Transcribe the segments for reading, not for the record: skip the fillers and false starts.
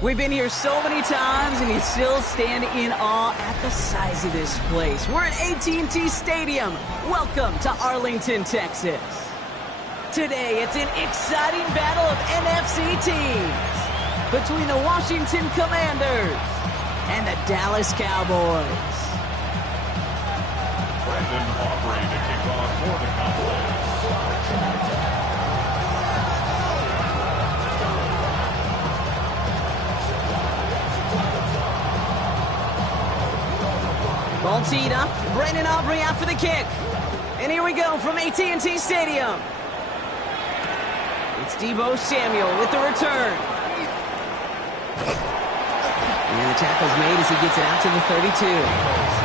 We've been here so many times, and you still stand in awe at the size of this place. We're at AT&T Stadium. Welcome to Arlington, Texas. Today, it's an exciting battle of NFC teams between the Washington Commanders and the Dallas Cowboys. Brandon Aubrey to kick off for the Cowboys. Ball teed up. Brandon Aubrey out for the kick. And here we go from AT&T Stadium. It's Deebo Samuel with the return. And the tackle's made as he gets it out to the 32.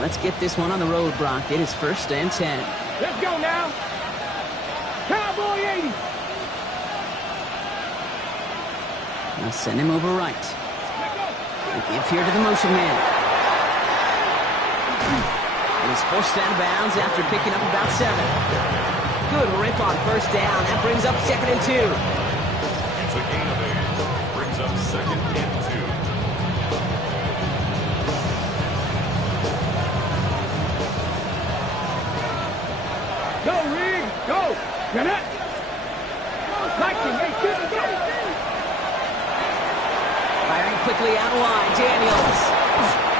Let's get this one on the road, Brock. It is 1st and 10. Let's go now. Cowboy 80. Now send him over right. They give here to the motion man. And he's forced out of bounds after picking up about 7. Good rip on 1st down. That brings up 2nd and 2. It's a gain of 8. Brings up 2nd and 2. Go, Reed! Go! Get it! Firing quickly out wide, Daniels.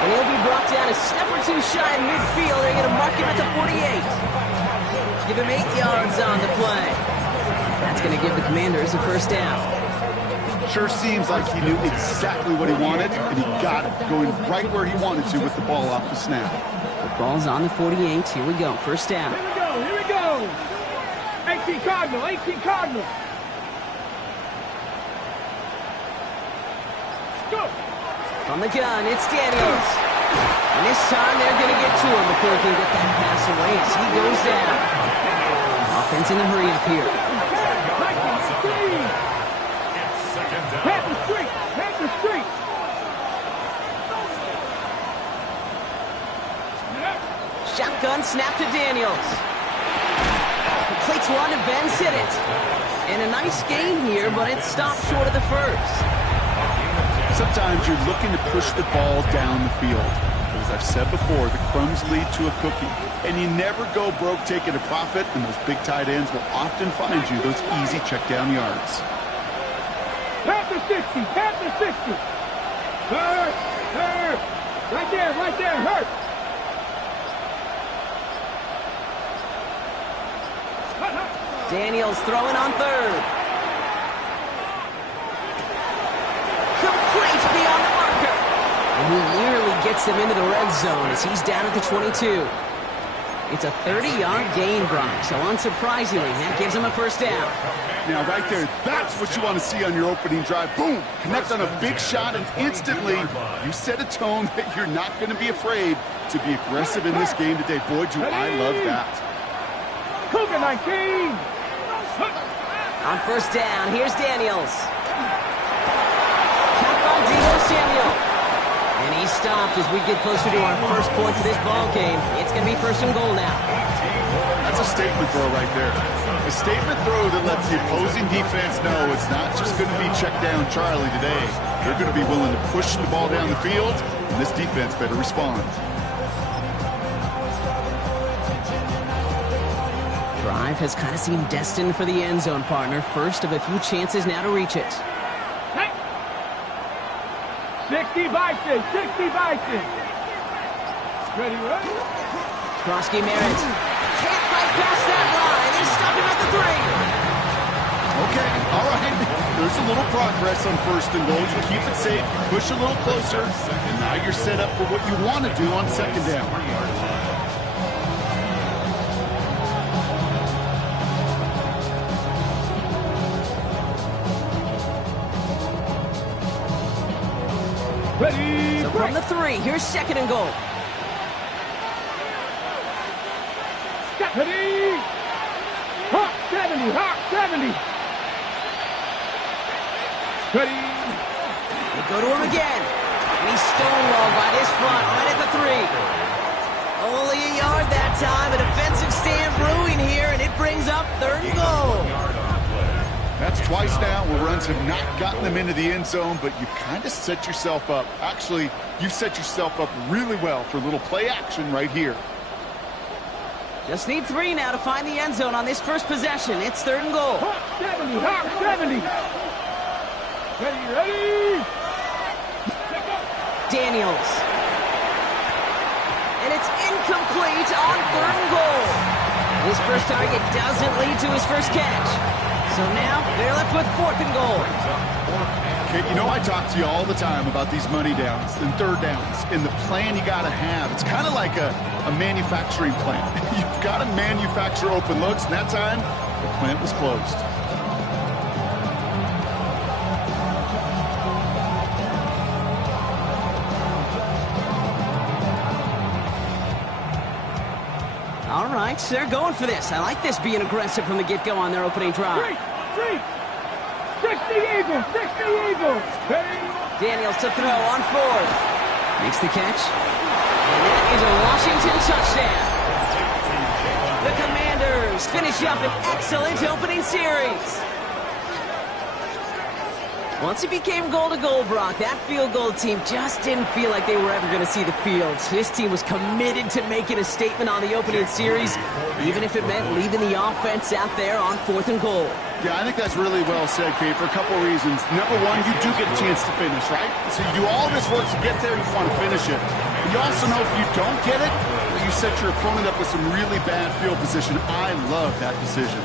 And he'll be brought down a step or 2 shy in midfield. They're going to mark him at the 48. Give him 8 yards on the play. That's going to give the Commanders a 1st down. Sure seems like he knew exactly what he wanted, and he got it, going right where he wanted to with the ball off the snap. The ball's on the 48. Here we go, 1st down. Here we go! 18 Cardinal, 18 Cardinal! Go! On the gun, it's Daniels. And this time they're going to get to him before he can get that pass away as he goes down. Offense in the hurry up here. Panther Street! Panther Street! Shotgun snap to Daniels. Completes one to Ben Siddett. And a nice gain here, but it stopped short of the 1st. Sometimes you're looking to push the ball down the field. But as I've said before, the crumbs lead to a cookie. And you never go broke taking a profit, and those big tight ends will often find you those easy check down yards. Panther 60! Panther 60! Hurt! Hurt! Right there, hurt! Daniels throwing on 3rd. Complete beyond the marker. And he nearly gets them into the red zone as he's down at the 22. It's a 30-yard gain, Brock, so unsurprisingly, that gives him a 1st down. Now, right there, that's what you want to see on your opening drive. Boom! Connect on a big shot, and instantly, you set a tone that you're not going to be afraid to be aggressive in this game today. Boy, do I love that. Cougar 19! On 1st down, here's Daniels. Caught by Deebo Samuel. And he's stopped as we get closer to our first points of this ball game. It's going to be 1st and goal now. That's a statement throw right there. A statement throw that lets the opposing defense know it's not just going to be check down Charlie today. They're going to be willing to push the ball down the field, and this defense better respond. Drive has kind of seemed destined for the end zone, partner. First of a few chances now to reach it. Hey, 60 Bison, 60 Bison. Ready, ready? Krosky Merritt can't fight past that line. He's stuck him at the 3. Okay, all right. There's a little progress on 1st and goal. You keep it safe, you push a little closer, and now you're set up for what you want to do on 2nd down. Ready, So from the 3, here's 2nd and goal. ready. Hawk 70, Hawk 70. Ready. They go to him again. And he's stonewalled by this front, right at the 3. Only a yard that time. A defensive stand brewing here, and it brings up 3rd and goal. That's twice now where runs have not gotten them into the end zone, but you've kind of set yourself up. Actually, you've set yourself up really well for a little play action right here. Just need 3 now to find the end zone on this first possession. It's 3rd and goal. Hawk 70, Hawk 70. Ready, ready. Daniels. And it's incomplete on 3rd and goal. His first target doesn't lead to his first catch. So now they're left with 4th and goal. Okay, you know I talk to you all the time about these money downs and 3rd downs and the plan you got to have. It's kind of like a manufacturing plant. You've got to manufacture open looks, and that time the plant was closed. All right, so they're going for this. I like this being aggressive from the get-go on their opening drive. 3. 60 Eagles, 60 Eagles. Ready. Daniels to throw on 4th. Makes the catch. And that is a Washington touchdown. The Commanders finish up an excellent opening series. Once it became goal-to-goal, Brock, that field goal team just didn't feel like they were ever going to see the field. This team was committed to making a statement on the opening series, even if it meant leaving the offense out there on 4th and goal. Yeah, I think that's really well said, Kate, for a couple of reasons. Number one, you do get a chance to finish, right? So you do all this work to get there, you want to finish it. But you also know if you don't get it, you set your opponent up with some really bad field position. I love that decision.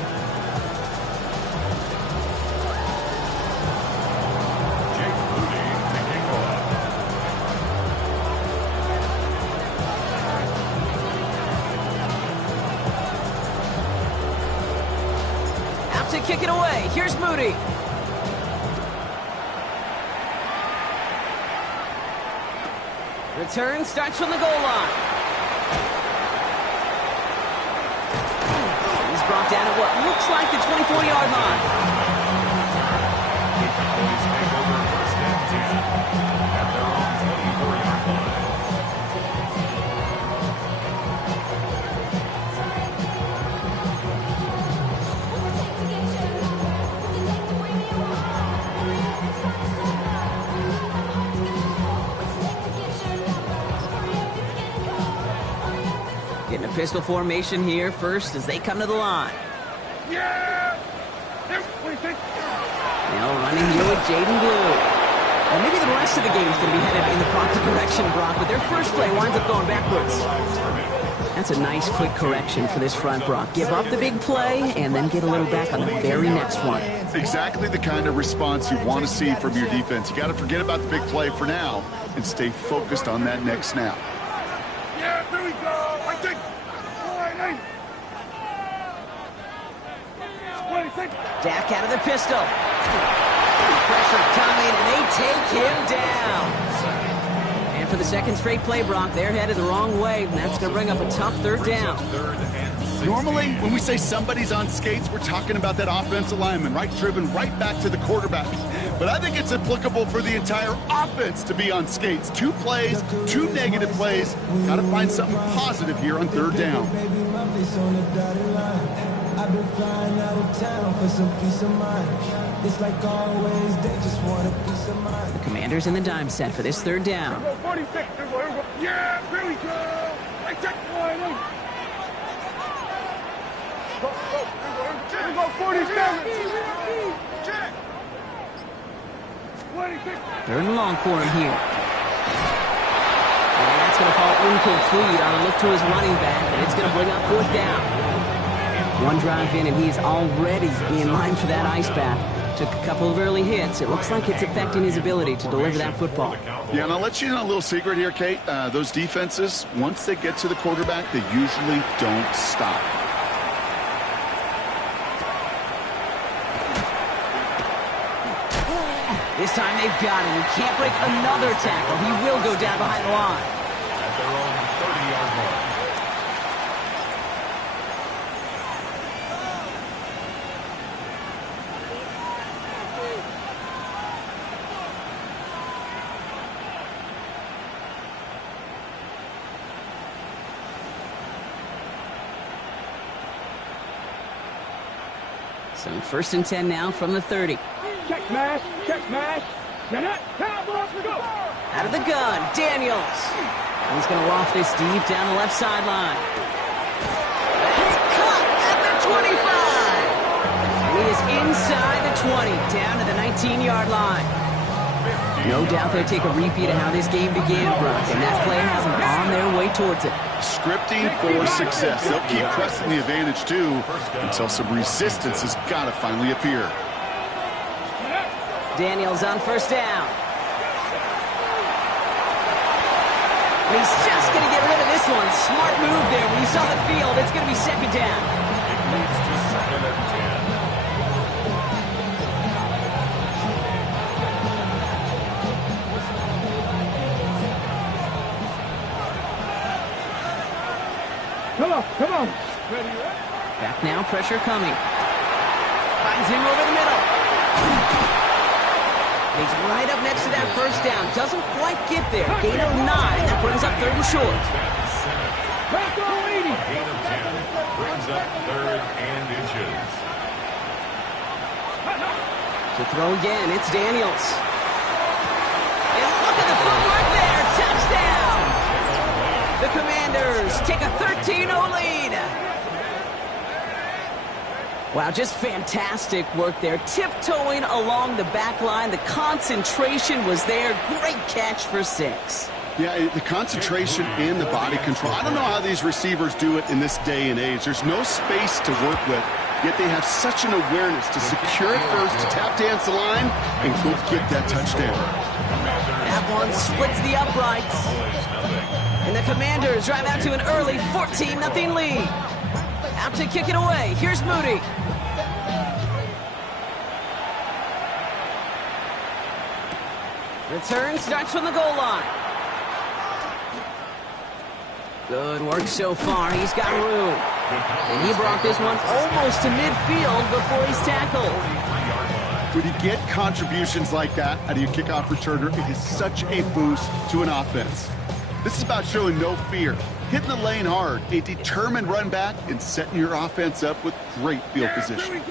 To kick it away. Here's Moody. Return starts from the goal line. He's brought down at what looks like the 24-yard line. The Cowboys take over 1st and 10 at their own 24-yard line. Getting a pistol formation here first as they come to the line. Yeah. 26. Now running here with Jaden Blue. Well, maybe the rest of the game is going to be headed in the proper direction, Brock, but their first play winds up going backwards. That's a nice quick correction for this front, Brock. Give up the big play and then get a little back on the very next one. Exactly the kind of response you want to see from your defense. You got to forget about the big play for now and stay focused on that next snap. Yeah, there we go. I think. 26. Dak out of the pistol. Pressure coming, and they take him down. And for the second straight play, Brock, they're headed the wrong way, and that's going to bring up a tough 3rd down. Normally, when we say somebody's on skates, we're talking about that offensive lineman, right? Driven right back to the quarterback. But I think it's applicable for the entire offense to be on skates. 2 plays, 2 negative plays. Got to find something positive here on 3rd down. I've been flying out of town for some peace of mind. It's like always, they just want a piece of mind. The Commanders in the dime set for this 3rd down. 46. Yeah, here we go. I check one. Go, 47. Check. Third and long for him here. And that's going to fall incomplete on a look to his running back, and it's going to bring up fourth down. One drive in, and he is already in line for that ice bath. Took a couple of early hits. It looks like it's affecting his ability to deliver that football. Yeah, and I'll let you know a little secret here, Kate. Those defenses, once they get to the quarterback, they usually don't stop. This time they've got him. He can't break another tackle. He will go down behind the line. At their own 30-yard mark. So first and 10 now from the 30. Check mash, Get it, Cowboys, go! Out of the gun, Daniels. He's going to loft this deep down the left sideline. It's caught at the 25. And he is inside the 20, down to the 19-yard line. No doubt they'll take a repeat of how this game began, Brock, and that play has them on their way towards it. Scripting for success. They'll keep pressing the advantage, too, until some resistance has got to finally appear. Daniels on first down. And he's just going to get rid of this one. Smart move there. When you saw the field, it's going to be second down. It moves to second and 10. Come on. Back now, pressure coming. Finds him over the middle. He's right up next to that first down. Doesn't quite get there. Gain of 9. That brings up third and short. Gain of 10 brings up third and inches. To throw again, it's Daniels. And look at the footwork there. Touchdown! The Commanders take a 13-0 lead. Wow, just fantastic work there. Tiptoeing along the back line. The concentration was there. Great catch for 6. Yeah, the concentration and the body control. I don't know how these receivers do it in this day and age. There's no space to work with, yet they have such an awareness to secure it first, to tap dance the line, and go get that touchdown. That one splits the uprights. And the Commanders drive out to an early 14-0 lead. Out to kick it away. Here's Moody. Return starts from the goal line. Good work so far. He's got room. And he brought this one almost to midfield before he's tackled. When you get contributions like that out of your kickoff returner, it is such a boost to an offense. This is about showing no fear, hitting the lane hard, a determined run back, and setting your offense up with great field position.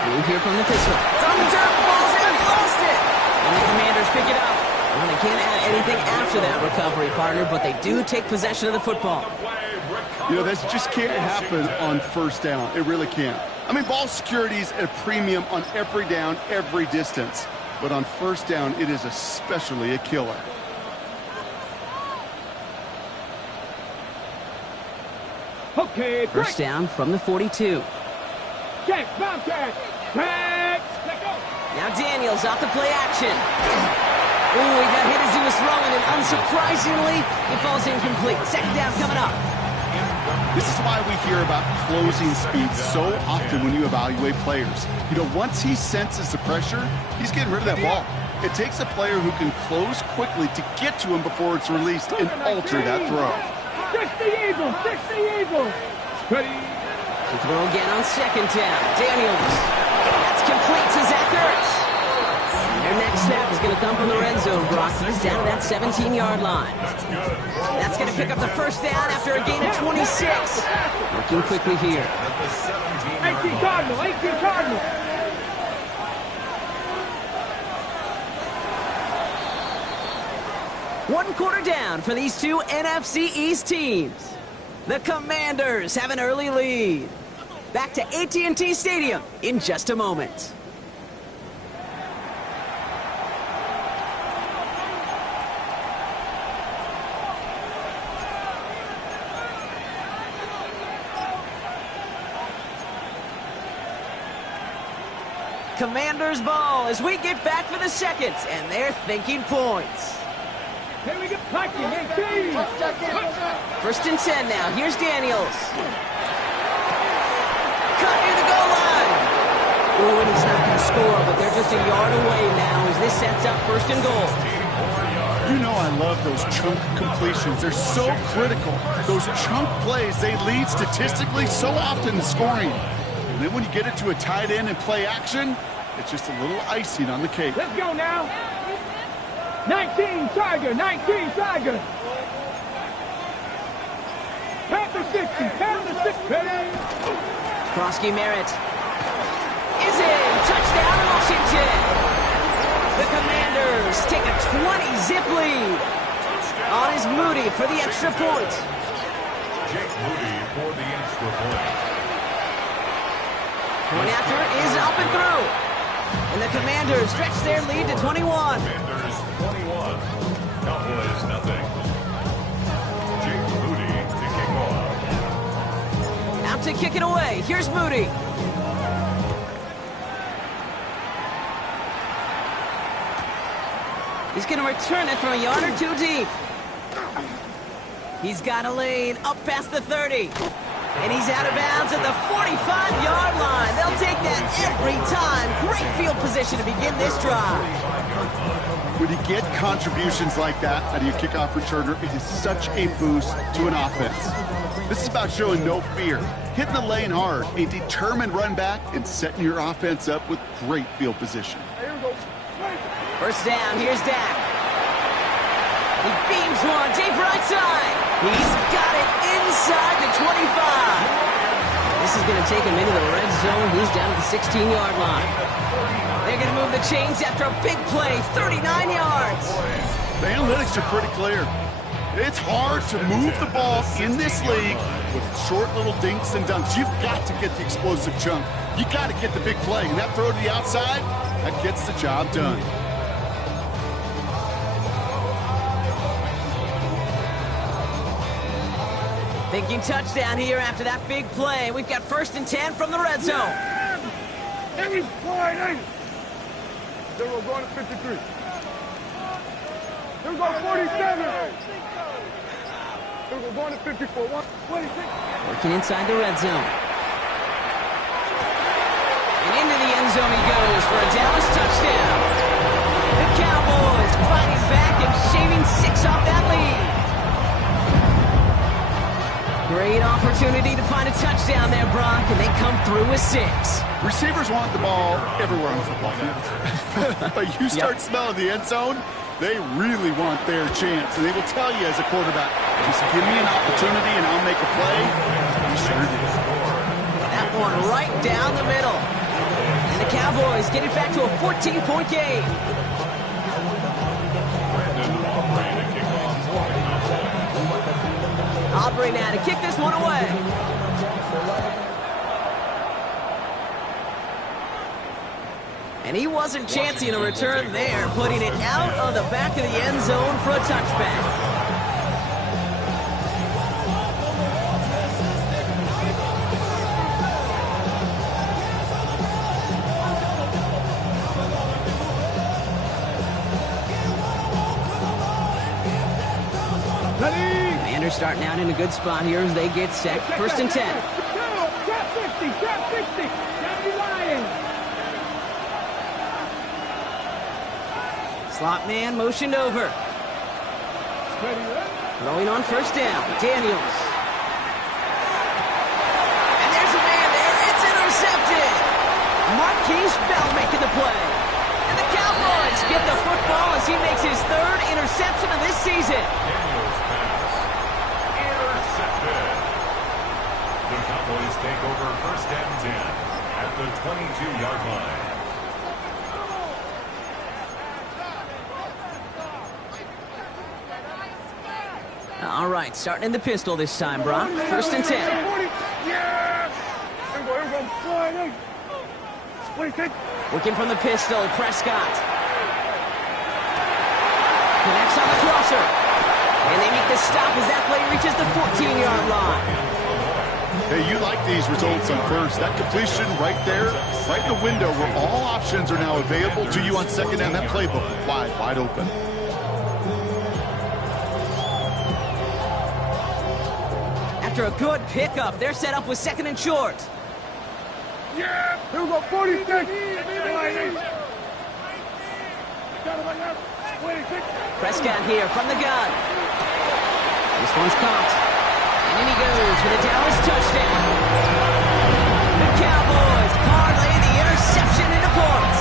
Move here from the pistol. It's on the turf. Ball's out. He lost it. And the Commanders pick it up. Well, they can't add anything after that recovery, partner, but they do take possession of the football. You know, this just can't happen on first down. It really can't. I mean, ball security is at a premium on every down, every distance. But on first down, it is especially a killer. Okay, first down from the 42. Check, Bobcat. Check. Let go. Now Daniels off the play action. Ooh, he got hit as he was throwing, and unsurprisingly, he falls incomplete. Second down coming up. This is why we hear about closing speed so often when you evaluate players. You know, once he senses the pressure, he's getting rid of that ball. It takes a player who can close quickly to get to him before it's released and alter that throw. 60 Eagles. Ready. To throw again on second down. Daniels. That's complete to Zach Ertz. Their next snap is going to come from the red zone, Brock. He's down to that 17-yard line. That's going to pick up the first down after a gain of 26. Working quickly here. 18 Cardinal. One quarter down for these two NFC East teams. The Commanders have an early lead. Back to AT&T Stadium in just a moment. Commanders ball as we get back for the second, and they're thinking points. Here we go. Touching, 18. First and 10 now. Here's Daniels. Cut near the goal line. Ooh, and he's not going to score, but they're just a yard away now as this sets up first and goal. You know I love those chunk completions. They're so critical. Those chunk plays, they lead statistically so often in scoring. And then when you get it to a tight end and play action, it's just a little icing on the cake. Let's go now. 19 Tiger, 19 Tiger. Pound the 60, pound the 60. Krosky Merritt is in. Touchdown, Washington. The Commanders take a 20-zip lead. On is Moody for the extra point. Jake Moody for the extra point. Point after is up and through. And the Commanders stretch their lead to 21. Commanders 21. Cowboys nothing. Jake Moody to kick off. Out to kick it away. Here's Moody. He's going to return it from a yard or two deep. He's got a lane up past the 30. And he's out of bounds at the 45-yard line. They'll take that every time. Great field position to begin this drive. When you get contributions like that out of your kickoff returner, it is such a boost to an offense. This is about showing no fear, hitting the lane hard, a determined run back, and setting your offense up with great field position. First down, here's Dak. He beams one, deep right side. He's got it inside the 25. This is going to take him into the red zone. He's down at the 16-yard line. They're going to move the chains after a big play, 39 yards. The analytics are pretty clear. It's hard to move the ball in this league with short little dinks and dunks. You've got to get the explosive chunk. You got to get the big play. And that throw to the outside, that gets the job done. Thinking touchdown here after that big play. We've got first and 10 from the red zone. Every play, they were going to 53. They were going 47. They were going to 54. 26. Working inside the red zone. And into the end zone he goes for a Dallas touchdown. The Cowboys fighting back and shaving 6 off that lead. Great opportunity to find a touchdown there, Brock, and they come through with 6. Receivers want the ball everywhere on the football field. But you start smelling the end zone, they really want their chance. And they will tell you as a quarterback, just give me an opportunity and I'll make a play. You sure did. That one right down the middle. And the Cowboys get it back to a 14-point game. Aubrey now to kick this one away. And he wasn't chancing a return there, putting it out of the back of the end zone for a touchback. Commanders starting out in a good spot here as they get set. First and 10. Trap 60, trap 60. Danny Ryan. Slot man motioned over. Throwing on first down. Daniels. And there's a man there. It's intercepted. Marquise Bell making the play. And the Cowboys get the football as he makes his 3rd interception of this season. Daniels pass. Intercepted. The Cowboys take over first and 10 at the 22-yard line. All right, starting in the pistol this time, Brock. First and 10. Yeah! Working from the pistol, Prescott. Connects on the crosser. And they make the stop as that play reaches the 14-yard line. Hey, you like these results on first. That completion right there, right in the window where all options are now available to you on second down. That playbook wide open. After a good pickup, they're set up with second and short. Yeah! Here we go, 46! Prescott here from the gun. This one's caught. And in he goes for the Dallas touchdown. The Cowboys parlay the interception into points.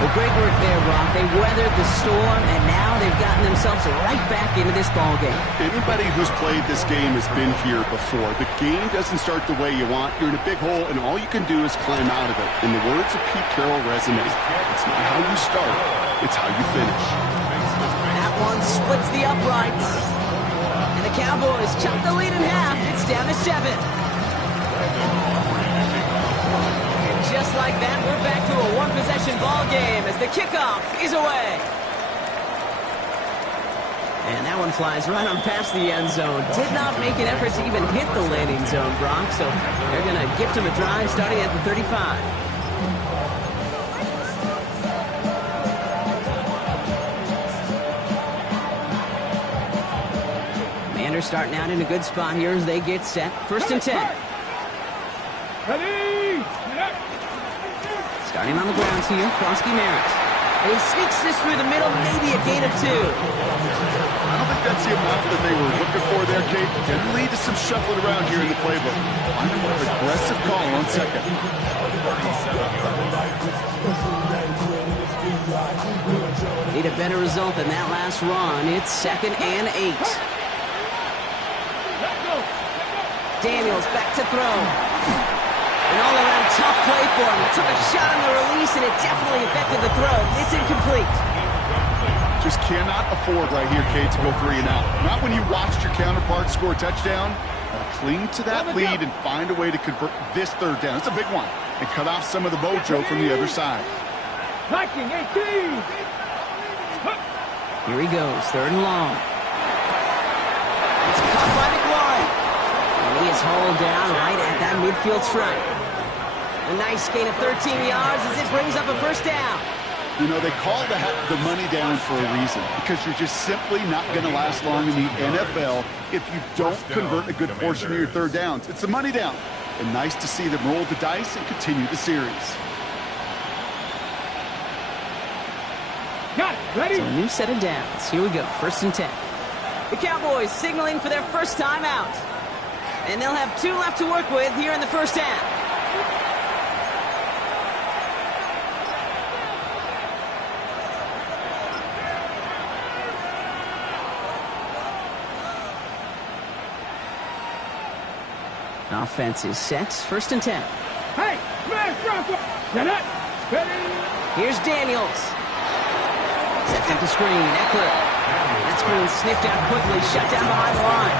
Well, great work there, Brock. They weathered the storm, and now they've gotten themselves right back into this ballgame. Anybody who's played this game has been here before. The game doesn't start the way you want. You're in a big hole, and all you can do is climb out of it. In the words of Pete Carroll resonate, it's not how you start, it's how you finish. That one splits the uprights. And the Cowboys chop the lead in half. It's down to 7. And just like that, we're back to a one-possession ball game as the kickoff is away. And that one flies right on past the end zone. Did not make an effort to even hit the landing zone, Brock. So they're going to gift him a drive starting at the 35. Commanders starting out in a good spot here as they get set. First and 10. Ready! Starting on the grounds here, Krosky Merritt. And he sneaks this through the middle, maybe a gain of 2. I don't think that's the amount that they were looking for there, Kate. Can lead to some shuffling around here in the playbook. Find a more aggressive call on second. Need a better result than that last run. It's second and 8. Daniels back to throw. An all-around tough play for him. He took a shot on the release, and it definitely affected the throw. It's incomplete. Just cannot afford right here, Kate, to go 3 and out. Not when you watched your counterpart score a touchdown. Cling to that lead and find a way to convert this third down. It's a big one. And cut off some of the mojo from the other side. Knocking 18! Here he goes, third and long. It's caught by McLaurin. And he is hauled down right at that midfield stripe. A nice gain of 13 yards as it brings up a first down. You know, they call the money down for a reason, because you're just simply not going to last long in the NFL if you don't convert a good portion of your third downs. It's the money down. And nice to see them roll the dice and continue the series. Got it, ready? So a new set of downs. Here we go, first and 10. The Cowboys signaling for their first time out. And they'll have 2 left to work with here in the first half. Offense is set. First and 10. Hey, man, drop it. Get it. Ready? Here's Daniels. Sets up the screen. Eckler. That screen sniffed out quickly. Shut down behind the line.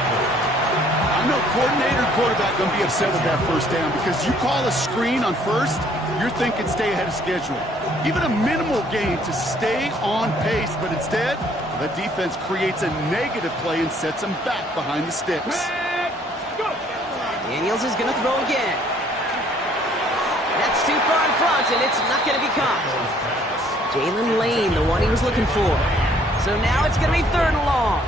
I know coordinator and quarterback going to be upset with that first down, because you call a screen on first, you're thinking stay ahead of schedule. Even a minimal gain to stay on pace, but instead, the defense creates a negative play and sets them back behind the sticks. Daniels is going to throw again. That's too far in front, and it's not going to be caught. Jalen Lane, the one he was looking for. So now it's going to be third and long.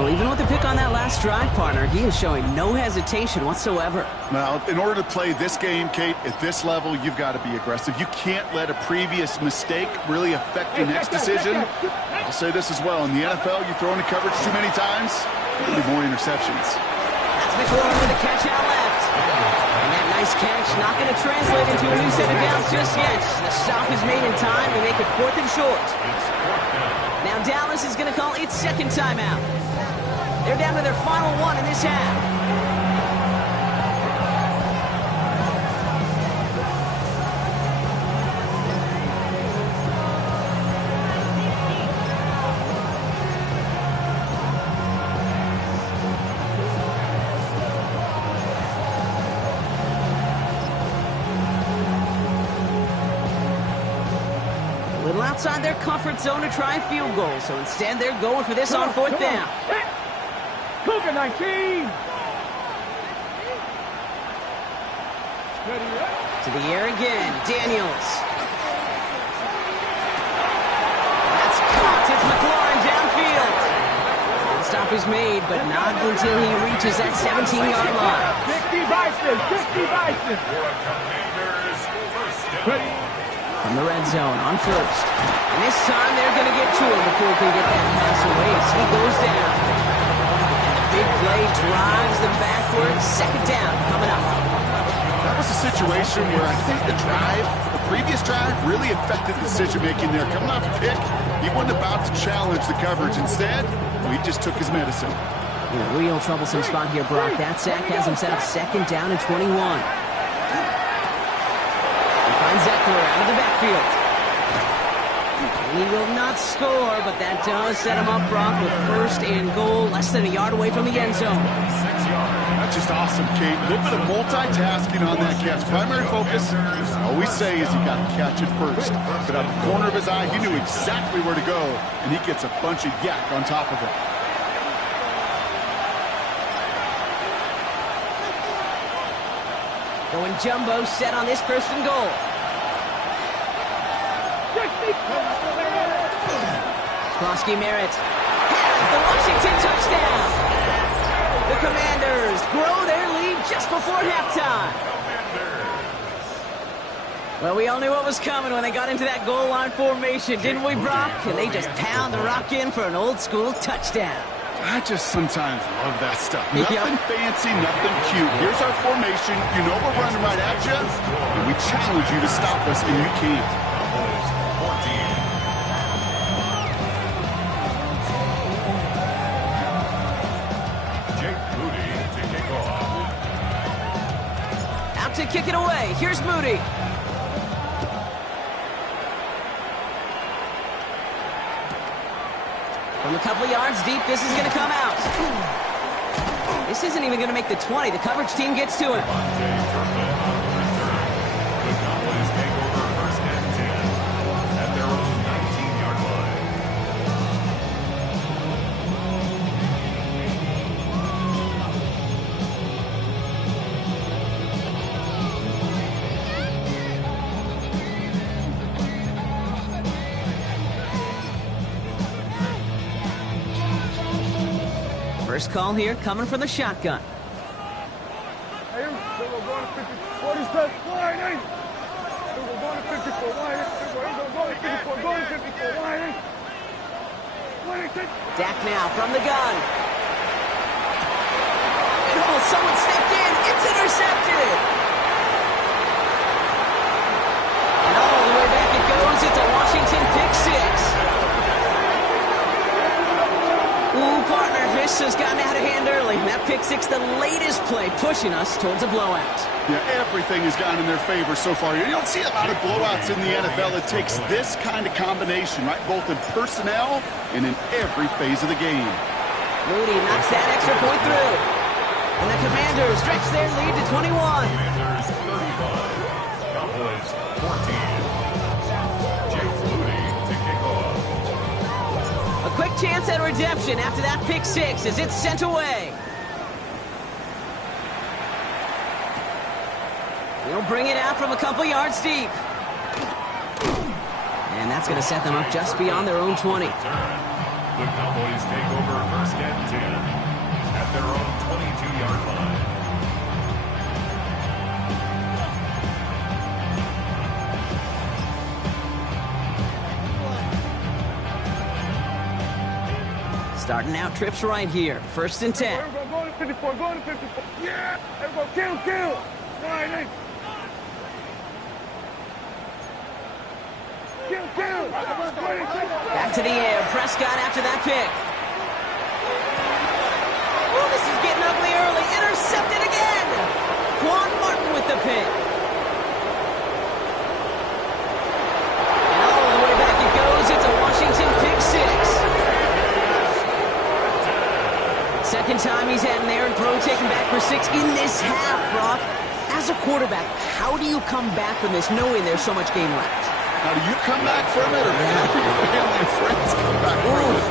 Well, even with the pick on that last drive, partner, he is showing no hesitation whatsoever. Now, in order to play this game, Kate, at this level, you've got to be aggressive. You can't let a previous mistake really affect your next decision. I'll say this as well. In the NFL, you throw into coverage too many times, there'll be more interceptions. McLaurin with a catch out left. And that nice catch not going to translate into a new set of downs just yet. The stop is made in time to make it fourth and short. Now Dallas is going to call its second timeout. They're down to their final one in this half. outside their comfort zone to try a field goal. So instead, they're going for this on 4th down. Cougar 19. To the air again, Daniels. That's caught. It's McLaurin downfield. The stop is made, but not until he reaches that 17-yard line. 50 Bison, 50 Bison. From the red zone on 1st. And this time they're going to get to him before he can get that pass away as he goes down. And the big play drives them backwards. 2nd down coming up. That was a situation where I think the previous drive, really affected the decision-making there. Coming off a pick, he wasn't about to challenge the coverage. Instead, he just took his medicine. In a real troublesome spot here, Brock. That sack has him set up 2nd down and 21. He finds Eckler out of the backfield. He will not score, but that does set him up, Brock, with 1st and goal, less than a yard away from the end zone. That's just awesome, Kate. A little bit of multitasking on that catch. Primary focus, as I always say, is you got to catch it first. But out of the corner of his eye, he knew exactly where to go, and he gets a bunch of yak on top of it. Going jumbo set on this 1st and goal. Krosky Merritt has the Washington touchdown. The Commanders grow their lead just before halftime. Well, we all knew what was coming when they got into that goal line formation, didn't we, Brock? And they just pound the rock in for an old-school touchdown. I just sometimes love that stuff. Nothing fancy, nothing cute. Here's our formation. You know we're running right at you, and we challenge you to stop us, and you can't. Out to kick it away. Here's Moody. From a couple of yards deep, this is going to come out. This isn't even going to make the 20. The coverage team gets to him. The Cowboys take over 1st and 10 at their own 19-yard line. First call here coming from the shotgun. Hey, we're going to 50. What is that? Wide. We're going to 54. Wide. We're going to 54. Going to 54. Wide. Dak now from the gun. And someone stepped in. It's intercepted. And all the way back it goes. It's a Washington pick 6. Ooh, partner, this has gotten out of hand early. That pick 6, the latest play, pushing us towards a blowout. Yeah, everything has gone in their favor so far. You don't see a lot of blowouts in the NFL. It takes this kind of combination, right? Both in personnel and in every phase of the game. Moody knocks that extra point through. And the Commanders stretch their lead to 21. Commanders 35, Cowboys 14. Jake Moody to kick off. A quick chance at redemption after that pick 6 as it's sent away. He'll bring it out from a couple yards deep. And that's going to set them up just beyond their own 20. The Cowboys take over 1st and 10 at their own 22-yard line. Starting out trips right here. 1st and 10. Everybody go to 54. Go to 54. Yeah. Everybody kill. Wide. Kill. Back to the air. Prescott after that pick. Oh, this is getting ugly early. Intercepted again. Quan Martin with the pick. And all the way back it goes. It's a Washington pick 6. Second time he's had an errant throw taken back for 6 in this half, Brock. As a quarterback, how do you come back from this knowing there's so much game left? Now, do you come back from it, or family and friends come back from it?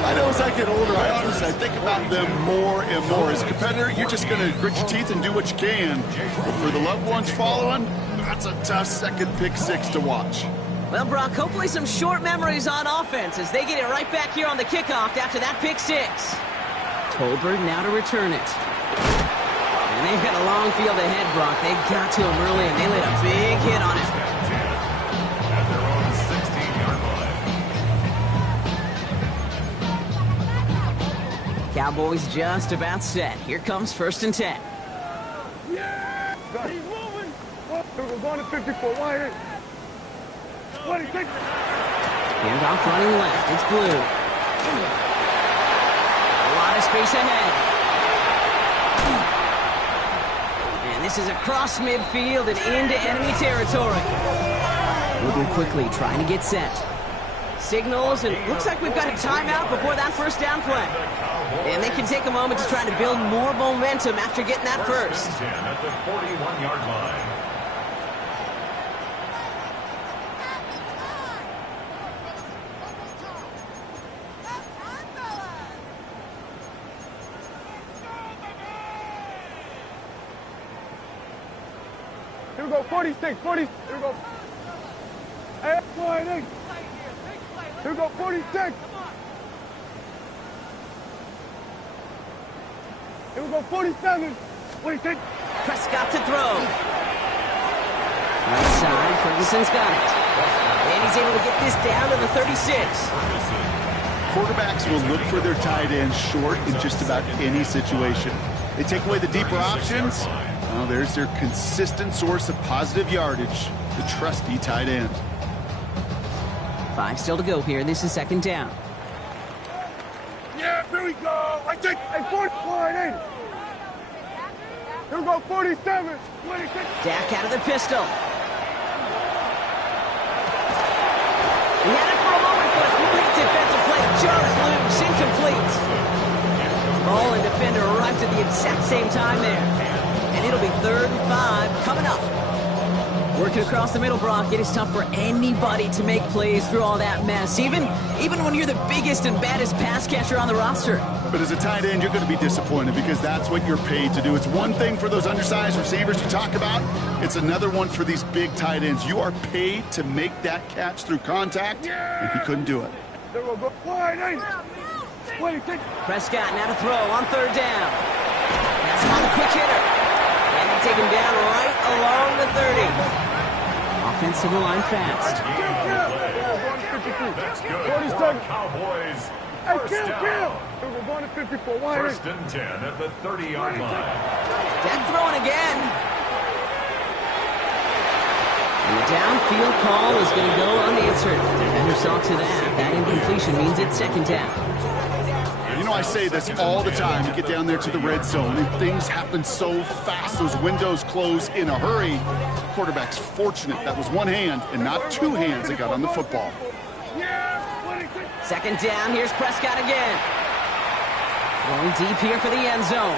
I know as I get older, I think about them more and more. As a competitor, you're just going to grit your teeth and do what you can. But for the loved ones following, that's a tough second pick six to watch. Well, Brock, hopefully some short memories on offense as they get it right back here on the kickoff after that pick six. Tolbert now to return it. And they've got a long field ahead, Brock. They got to him early, and they laid a big hit on him. At their own 16-yard line. Cowboys just about set. Here comes 1st and 10. Yeah! He's moving! We're going to 54. Wide. 26. Handoff running left. It's Blue. A lot of space ahead. And this is across midfield and into enemy territory. Moving quickly, trying to get set. Signals, and looks like we've got a timeout before that first down play. And they can take a moment to try to build more momentum after getting that first. 1st and 10 at the 41-yard line. Here we go, 46, 40. Here we go. Hey, wide. Here we go, 46. Here we go, 47. 46. Prescott to throw. Right side, Ferguson's got it. And he's able to get this down to the 36. Quarterbacks will look for their tight ends short in just about any situation. They take away the deeper options. Well, there's their consistent source of positive yardage, the trusty tight end. 5 still to go here. This is 2nd down. Yeah, here we go. I take a 41. Here we go, 47. 26. Dak out of the pistol. He had it for a moment, but a great defensive play. Jarred loose, incomplete. Ball and defender arrived at the exact same time there. And it'll be 3rd and 5 coming up. Working across the middle, Brock, it is tough for anybody to make plays through all that mess, even when you're the biggest and baddest pass catcher on the roster. But as a tight end, you're going to be disappointed because that's what you're paid to do. It's one thing for those undersized receivers you talk about. It's another one for these big tight ends. You are paid to make that catch through contact, and he couldn't do it. There we go. Wide. 26. Prescott now to throw on 3rd down. That's him on the quick hitter. And they take him down right along the 30. Offensive line fast. That's good. 47. Cowboys. Hey, First kill. down. We're going to 54. Wide. 1st and 10 at the 30-yard line. Dak throwing again. And the downfield call is going to go unanswered. Defender saw to that. That incompletion means it's 2nd down. You know, I say this all the time. You get down there to the red zone, and things happen so fast. Those windows close in a hurry. Quarterback's fortunate that was one hand and not two hands that got on the football. 2nd down. Here's Prescott again. Going deep here for the end zone.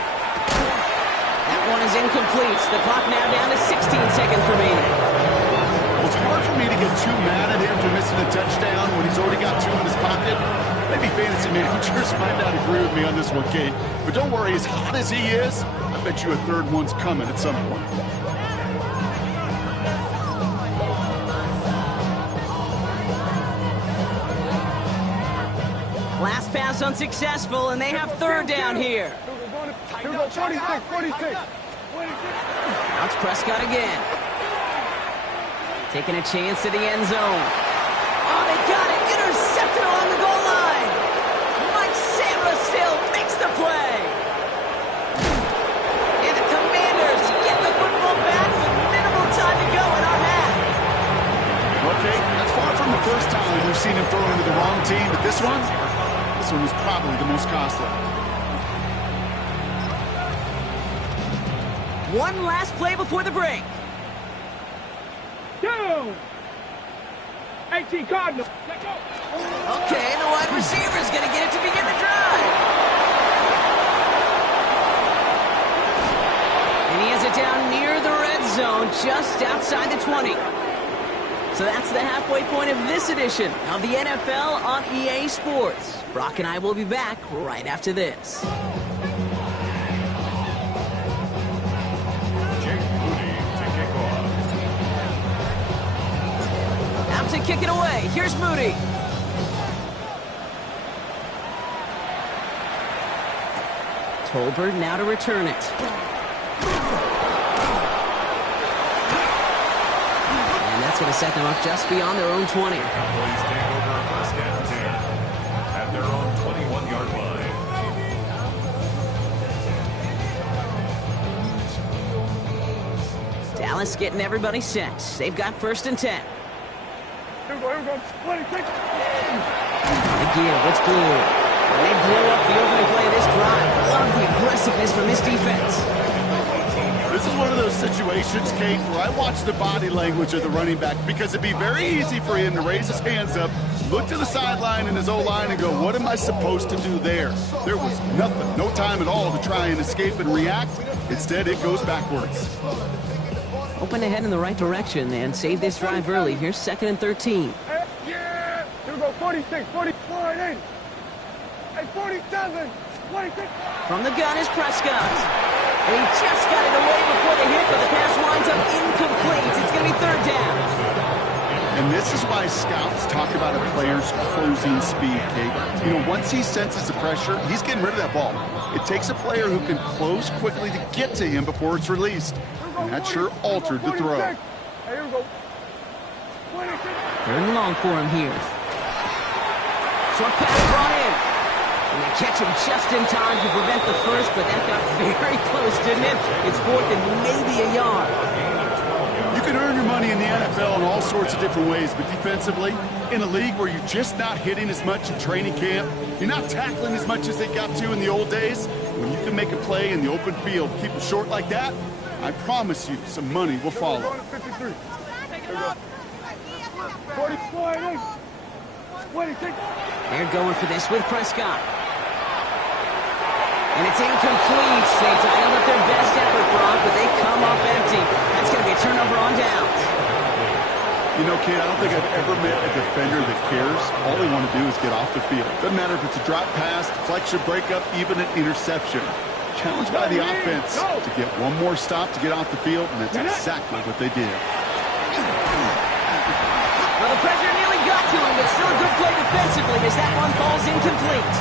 That one is incomplete. The clock now down to 16 seconds remaining. Well, it's hard for me to get too mad at him for missing a touchdown when he's already got 2 in his pocket. Maybe fantasy managers might not agree with me on this one, Kate. But don't worry, as hot as he is, I bet you a 3rd one's coming at some point. Last pass unsuccessful, and they have 3rd down here. Here we go, 46, 46. Now it's Prescott again. Taking a chance to the end zone. Oh, they got it. Intercepted along the goal line. Mike Sarah still makes the play. And the Commanders get the football back with minimal time to go in our half. Okay, that's far from the first time we've seen him throw into the wrong team, but this one was probably the most costly. One last play before the break. Go! 18 Cardinals. Okay, the wide receiver is going to get it to begin the drive. And he has it down near the red zone, just outside the 20. So that's the halfway point of this edition of the NFL on EA Sports. Brock and I will be back right after this. Out to kick it away. Here's Moody. Tolbert now to return it. And that's going to set them up just beyond their own 20. Cowboys take over first and 10 at their own 21-yard line. Dallas getting everybody set. They've got first and 10. Here we go. 26. The gear, what's glued? And they blow up the opening play of this drive. Love the aggressiveness from this defense. This is one of those situations, Kate, where I watch the body language of the running back because it'd be very easy for him to raise his hands up, look to the sideline in his O-line and go, what am I supposed to do there? There was nothing, no time at all to try and escape and react. Instead, it goes backwards. Open ahead in the right direction and save this drive early. Here's 2nd and 13. Yeah. Here we go. 46, 44, 80. Hey, 47, 26. From the gun is Prescott. And he just got it away before the hit, but the pass winds up incomplete. It's going to be 3rd down. And this is why scouts talk about a player's closing speed, Kate. You know, once he senses the pressure, he's getting rid of that ball. It takes a player who can close quickly to get to him before it's released. And that sure altered the throw. Hey, here we go. 26. 3rd and long for him here. Short pass brought in. And they catch him just in time to prevent the first, but that got very close, didn't it? It's 4th and maybe a yard. You can earn your money in the NFL in all sorts of different ways, but defensively, in a league where you're just not hitting as much in training camp, you're not tackling as much as they got to in the old days, when you can make a play in the open field, keep it short like that, I promise you some money will follow. 53. 44, 26. They're going for this with Prescott. And it's incomplete. They dialed up their best effort, Brock, but they come up empty. That's going to be a turnover on downs. You know, kid, I don't think I've ever met a defender that cares. All they want to do is get off the field. Doesn't matter if it's a drop pass, deflection, breakup, even an interception. Challenged by the offense to get one more stop to get off the field, and that's exactly what they did. Well, the pressure nearly got to him, but still a good play defensively as that one falls incomplete.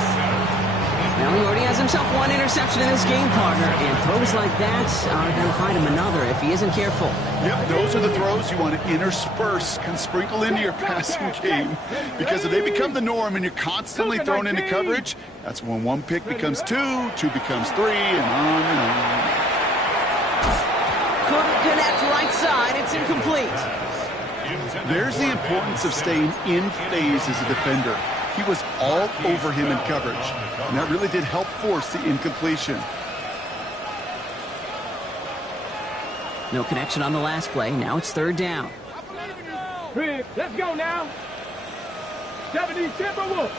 Well, he already has himself one interception in this game, partner, and throws like that are going to find him another if he isn't careful. Yep, those are the throws you want to intersperse, can sprinkle into your passing game, because if they become the norm and you're constantly thrown into coverage, that's when one pick becomes two, two becomes three, and on and on. Couldn't connect right side. It's incomplete. There's the importance of staying in phase as a defender. He was all over him in coverage, and that really did help force the incompletion. No connection on the last play. Now it's 3rd down. Let's go now. 70 Timberwolves.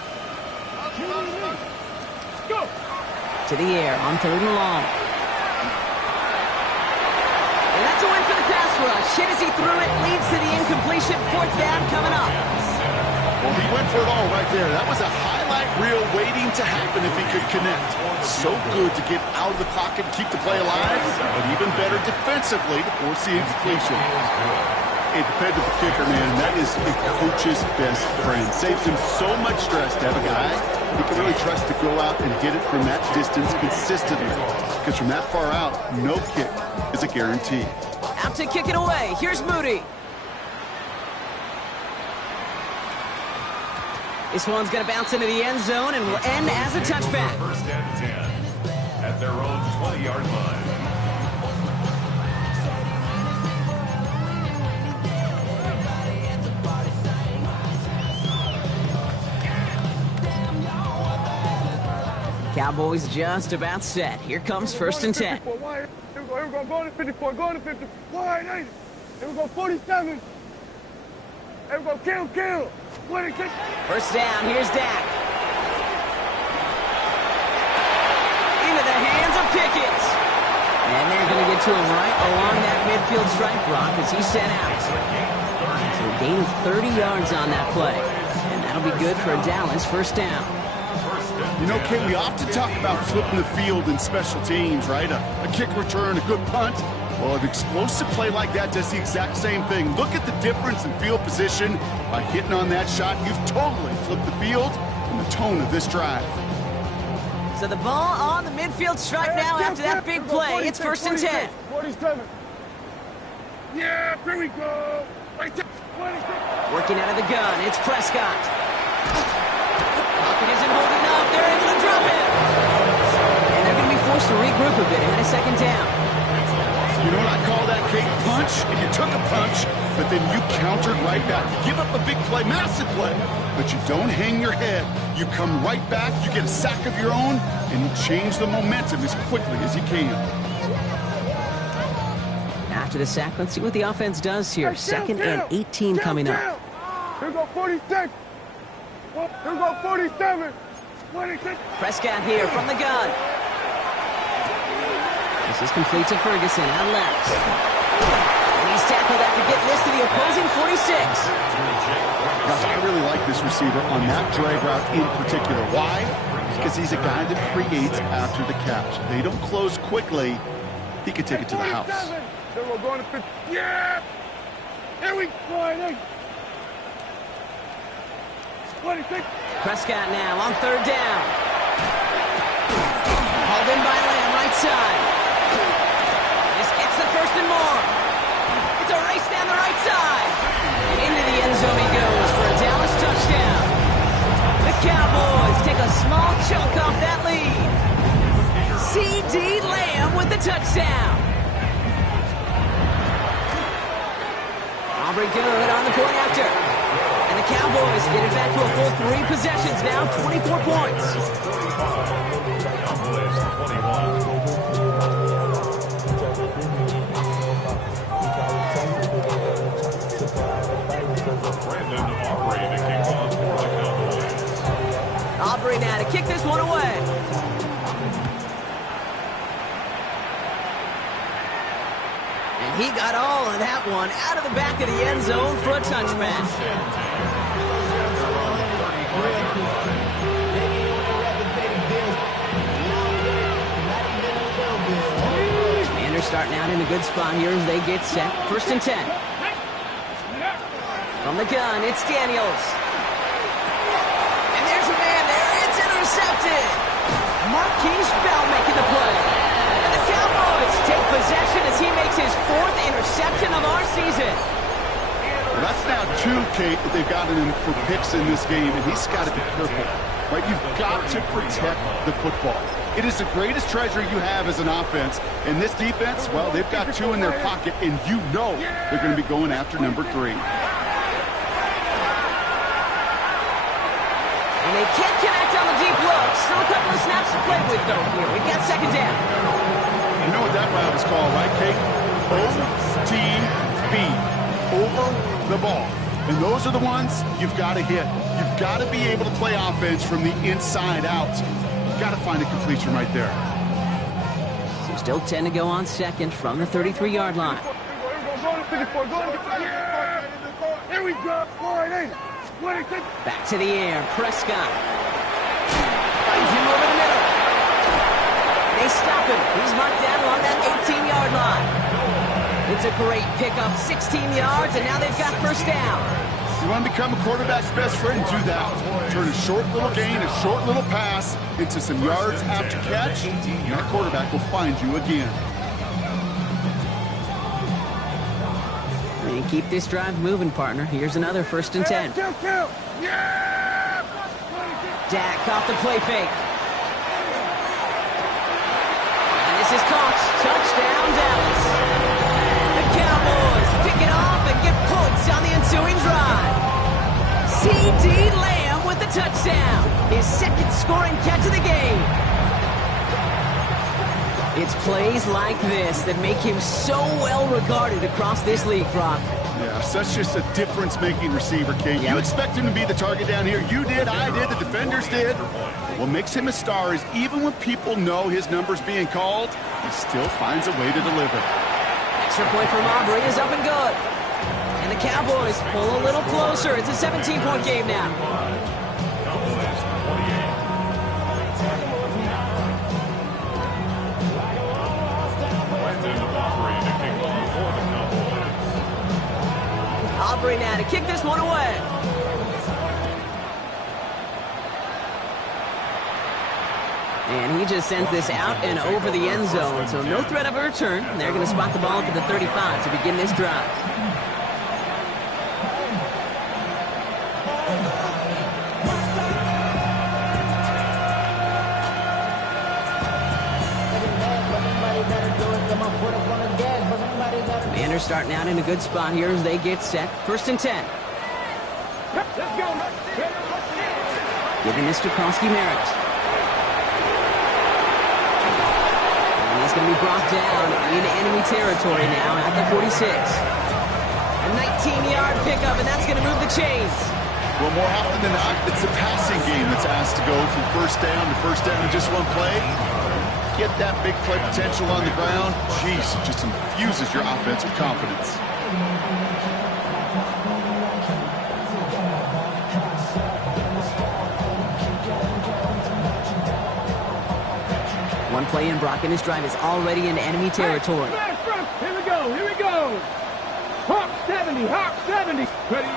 Go. To the air on 3rd and long. And that's a win for the pass rush. Hit as he threw it, leads to the incompletion. 4th down coming up. Well, he went for it all right there. That was a highlight reel waiting to happen if he could connect. So good to get out of the pocket, keep the play alive, but even better defensively to force the incompletion. A dependable kicker, man, that is a coach's best friend. Saves him so much stress to have a guy he can really trust to go out and hit it from that distance consistently. Because from that far out, no kick is a guarantee. Out to kick it away. Here's Moody. This one's going to bounce into the end zone and will end as a touchback. First and 10 at their own 20-yard line. Cowboys just about set. Here comes 1st and 10. Here we go. Going to 54. Going to 50. Wide 80. Here we go. 47. Here we go. Kill. 26. 1st down. Here's Dak. Into the hands of Pickett. And they're going to get to him right along that midfield stripe, Brock, as he's sent out. A gain of 30 yards on that play. And that'll be good for a Dallas first down. You know, Kate, we often talk about flipping the field in special teams, right? A kick return, a good punt. Well, an explosive play like that does the exact same thing. Look at the difference in field position. By hitting on that shot, you've totally flipped the field and the tone of this drive. So the ball on the midfield stripe now after that big play. It's first and 10. 47. Yeah, here we go. Working out of the gun, it's Prescott. Pocket isn't holding up. They're able to drop it. And they're going to be forced to regroup a bit ahead of second down. You know what I call that, Kate? Punch, and you took a punch, but then you countered right back. You give up a big play, massive play, but you don't hang your head. You come right back, you get a sack of your own, and you change the momentum as quickly as you can. After the sack, let's see what the offense does here. Second and 18 coming up. Here go 46. Here go 47. 26. Prescott here from the gun. This is complete to Ferguson out left. And he's tackled after getting this to the opposing 46. Gosh, I really like this receiver on that drag route in particular. Why? Because he's a guy that creates after the catch. They don't close quickly. He could take it to the house. Then we're going to 50. Yeah! Here we go. 26. Prescott now on third down. Hauled in by Lamb, right side. This gets the first and more. It's a race down the right side. And into the end zone he goes for a Dallas touchdown. The Cowboys take a small chunk off that lead. C.D. Lamb with the touchdown. Aubrey good on the point after. And the Cowboys get it back to a full 3 possessions now, 24 points. Aubrey now to kick this one away. And he got all of that one out of the back of the end zone for a touchback. Commanders starting out in a good spot here as they get set. First and 10. From the gun, it's Daniels. And there's a man there. It's intercepted. Marquise Bell making the play. And the Cowboys take possession as he makes his 4th interception of our season. Well, that's now 2, Kate, that they've gotten him for picks in this game, and he's got to be careful. Right? You've got to protect the football. It is the greatest treasure you have as an offense. And this defense, well, they've got 2 in their pocket, and you know they're going to be going after number 3. And they can't connect on the deep look. Still a couple of snaps to play with, though, here. We got second down. You know what that route is called, right, Kate? O-T-B. Over the ball. And those are the ones you've got to hit. You've got to be able to play offense from the inside out. You've got to find a completion right there. So still 10 to go on second from the 33-yard line. Here we go. Back to the air. Prescott. Finds him over the middle. They stop him. He's marked down along that 18-yard line. It's a great pickup, 16 yards, and now they've got first down. You want to become a quarterback's best friend? Do that. Turn a short little gain, a short little pass into some yards after catch, and that quarterback will find you again. And keep this drive moving, partner. Here's another first and 10. Dak off the play fake. And this is caught. Touchdown, Dallas. The Cowboys pick it off and get points on the ensuing drive. C.D. Lamb with the touchdown. His 2nd scoring catch of the game. It's plays like this that make him so well regarded across this league, Brock. Yeah, such just a difference-making receiver, Kate. You expect him to be the target down here. You did, I did, the defenders did. What makes him a star is even when people know his number's being called, he still finds a way to deliver. Extra point from Aubrey is up and good. And the Cowboys pull a little closer. It's a 17-point game now. Cowboys 28. Brandon Aubrey to kick off for the Cowboys. Aubrey now to kick this one away. And he just sends this out and over the end zone, so no threat of a return. They're going to spot the ball up at the 35 to begin this drive. Commanders starting out in a good spot here as they get set. 1st and 10. Giving this to Merritt. He's going to be brought down in enemy territory now at the 46. A 19-yard pickup, and that's going to move the chains. Well, more often than not, it's the passing game that's asked to go from first down in just one play. Get that big play potential on the ground. Jeez, it just infuses your offense with confidence. One play in, Brock, and his drive is already in enemy territory. Here we go. Hawk 70. Ready.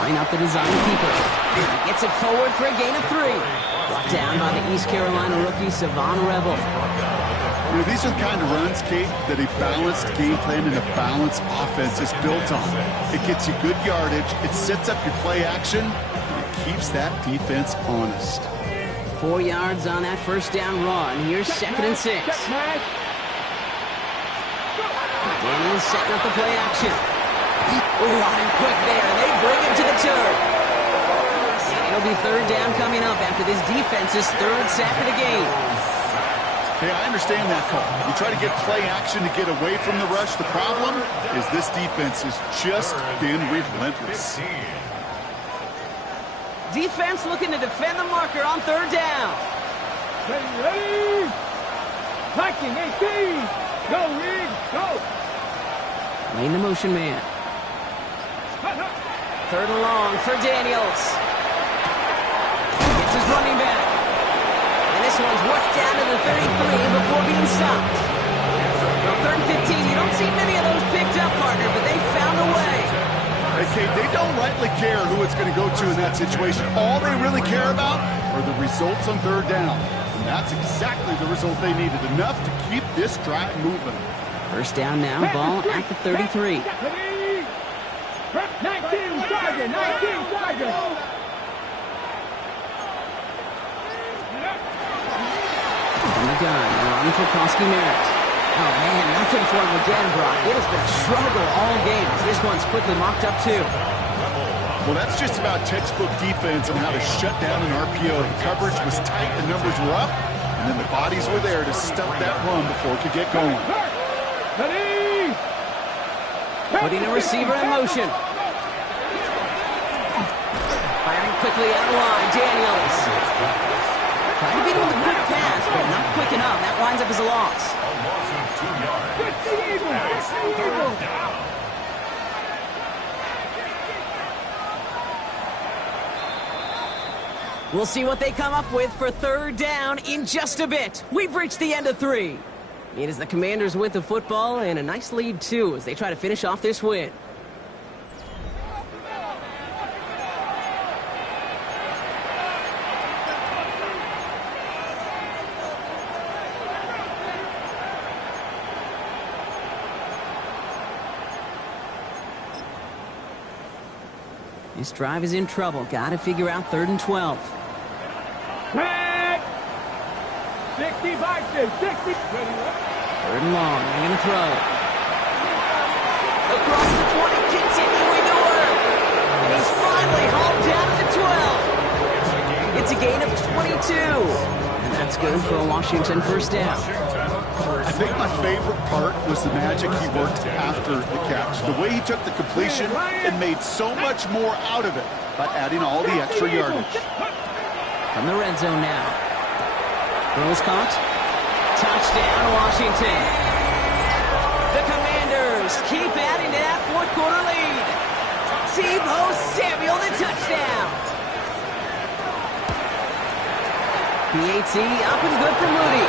Line up the design keeper. Gets it forward for a gain of 3. Brought down by the East Carolina rookie, Savon Revel. You know, these are the kind of runs, Kate, that a balanced game plan and a balanced offense is built on. It gets you good yardage, it sets up your play action, and it keeps that defense honest. 4 yards on that first down run. Here's 2nd and 6. Daniels setting up the play action. Running quick there. They bring him to the turf. And it'll be 3rd down coming up after this defense's 3rd sack of the game. Hey, I understand that call. You try to get play action to get away from the rush. The problem is this defense has just been relentless. Defense looking to defend the marker on 3rd down. Ready. Hiking 18. Go, Reed. Go. Lane the motion man. 3rd and long for Daniels. Gets his running back. And this one's worked down to the 33 before being stopped. Well, 3rd and 15. You don't see many of those picked up, partner, but they found a way. Okay, they don't rightly care who it's going to go to in that situation. All they really care about are the results on 3rd down. And that's exactly the result they needed. Enough to keep this drive moving. 1st down now, ball at the 33. 19, Tiger. From the gun, run for Merritt. Oh, man, nothing for him again, Brock. It has been a struggle all game as this one's quickly mocked up, too. Well, that's just about textbook defense and how to shut down an RPO. The coverage was tight, the numbers were up, and then the bodies were there to stuff that run before it could get going. Putting a receiver in motion. Firing quickly out of line, Daniels. Trying to beat him with a quick pass, but not quick enough. That winds up as a loss. A loss of 2 yards. And it's 3rd down. We'll see what they come up with for 3rd down in just a bit. We've reached the end of 3. It is the Commanders with the football and a nice lead, too, as they try to finish off this win. This drive is in trouble. Got to figure out 3rd and 12. 65, 60. 3rd and long. They're going to throw. Across the 20, continuing to work. And he's finally hauled down to the 12. It's a gain of 22. And that's good for a Washington 1st down. I think my favorite part was the magic he worked after the catch. The way he took the completion and made so much more out of it by adding all the extra yardage. From the red zone now. Throws caught. Touchdown, Washington. The Commanders keep adding to that Deebo Samuel, the touchdown. PAT up and good for Moody.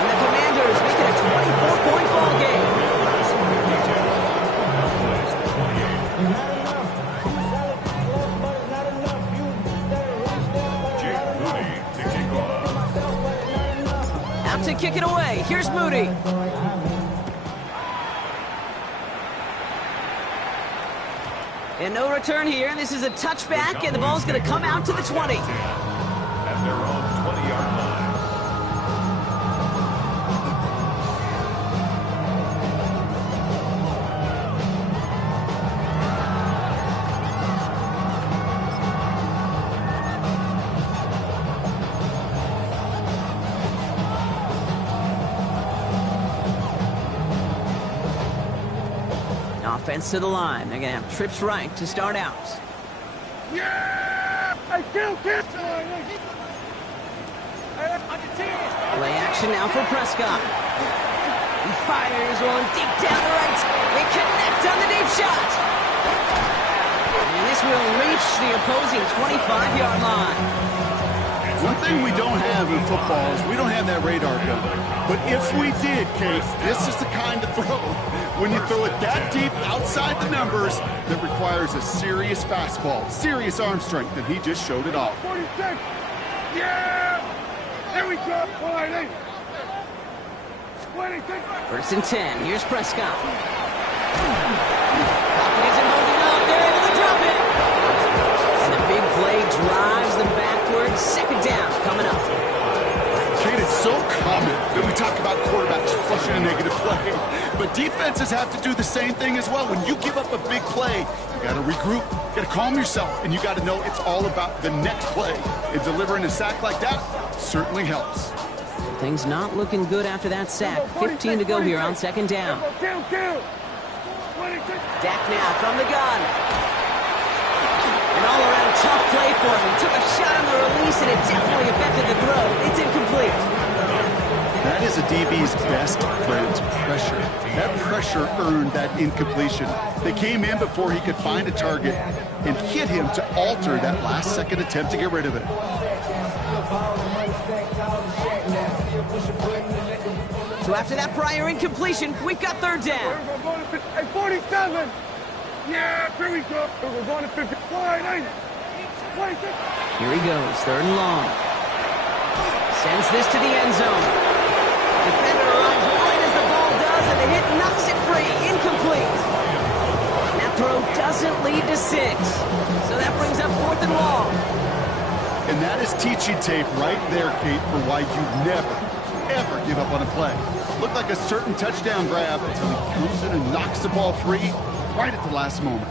And the Commanders make it a 24-point ball game. Out to kick it away. Here's Moody. And no return here. This is a touchback, and the ball's going to come out to the 20. At their own 20-yard line. Offense to the line. They're going to have trips right to start out. Yeah! Hey, kill! Play action now for Prescott. He fires one deep down the right. They connect on the deep shot. And this will reach the opposing 25-yard line. One thing we don't have in football is we don't have that radar gun. But if we did, Kate, this is the kind of throw, when you throw it that deep outside the numbers, that requires a serious fastball, serious arm strength, and he just showed it off. 46! Yeah! There we go! 48! 26! First and 10. Here's Prescott. Hopkins and holding up. They're able to drop it. And the big play drives them backwards. Second down coming up. Kate, it's so common that we talk about quarterbacks flushing a negative play. But defenses have to do the same thing as well. When you give up a big play, you got to regroup, you got to calm yourself, and you got to know it's all about the next play. And delivering a sack like that certainly helps. Things not looking good after that sack. 15 to go here on second down. Kill! Dak now from the gun. An all-around tough play for him. He took a shot on the release, and it definitely affected the throw. It's incomplete. That is a DB's best friend, pressure. That pressure earned that incompletion. They came in before he could find a target and hit him to alter that last-second attempt to get rid of it. So after that prior incompletion, we've got third down. Hey, 47! Yeah, here we go. We're going to 50. 48! 26! Here he goes, third and long. Sends this to the end zone. Defender arrives wide as the ball does, and the hit knocks it free. Incomplete. And that throw doesn't lead to 6. So that brings up fourth and long. And that is teaching tape right there, Kate, for why you never, ever give up on a play. Looked like a certain touchdown grab until he comes in and knocks the ball free right at the last moment.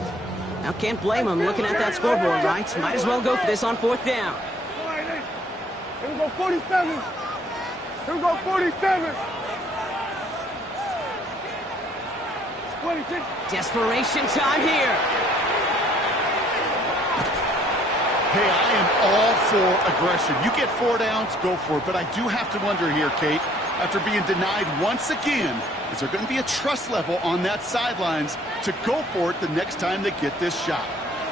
Now can't blame him looking at that scoreboard, right? Might as well go for this on fourth down. Here we go, 47! Here we go, 47! 26! Desperation time here. Hey, I am all for aggression. You get 4 downs, go for it. But I do have to wonder here, Kate, after being denied once again, is there going to be a trust level on that sidelines to go for it the next time they get this shot?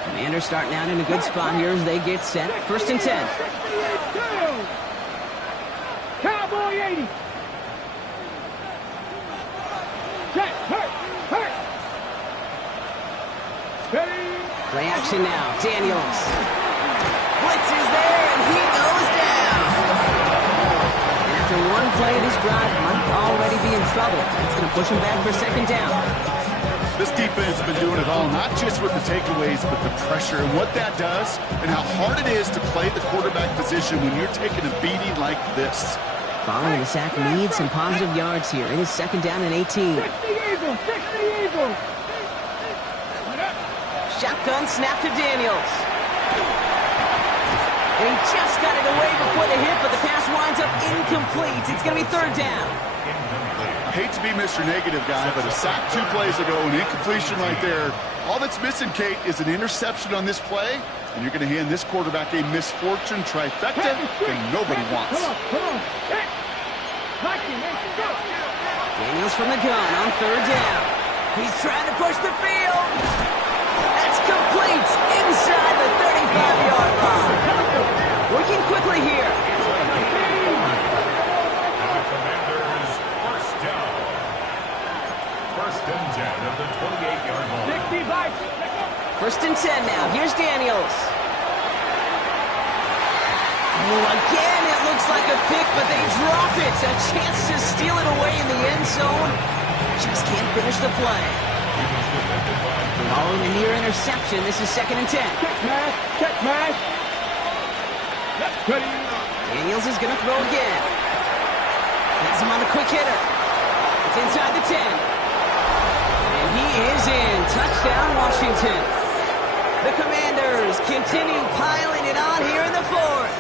Commanders starting out in a good spot here as they get set. First and 10. Cowboy 80! Check! Hurt! Play action now. Daniels. Blitz is there, and he goes down. And after one play of this drive, might already be in trouble. That's going to push him back for second down. This defense has been doing it all, not just with the takeaways, but the pressure and what that does and how hard it is to play the quarterback position when you're taking a beating like this. Following the sack needs some positive yards here. It is second down and 18. 60 Eagles! Shotgun snap to Daniels. And he just got it away before the hit, but the pass winds up incomplete. It's going to be third down. I hate to be Mr. Negative guy, but a sack 2 plays ago, an incompletion right there. All that's missing, Kate, is an interception on this play, and you're going to hand this quarterback a misfortune trifecta that nobody wants. Come on. Daniels from the gun on third down. He's trying to push the field. That's complete inside the 35-yard line. Working quickly here. Commanders first down. First and 10 at the 28-yard line. First and 10 now. Here's Daniels. Oh, again, it looks like a pick, but they drop it. A chance to steal it away in the end zone. Just can't finish the play. Following a near interception, this is second and 10. Check mash. Daniels is going to throw again. Has him on the quick hitter. It's inside the 10. And he is in. Touchdown, Washington. The Commanders continue piling it on here in the fourth.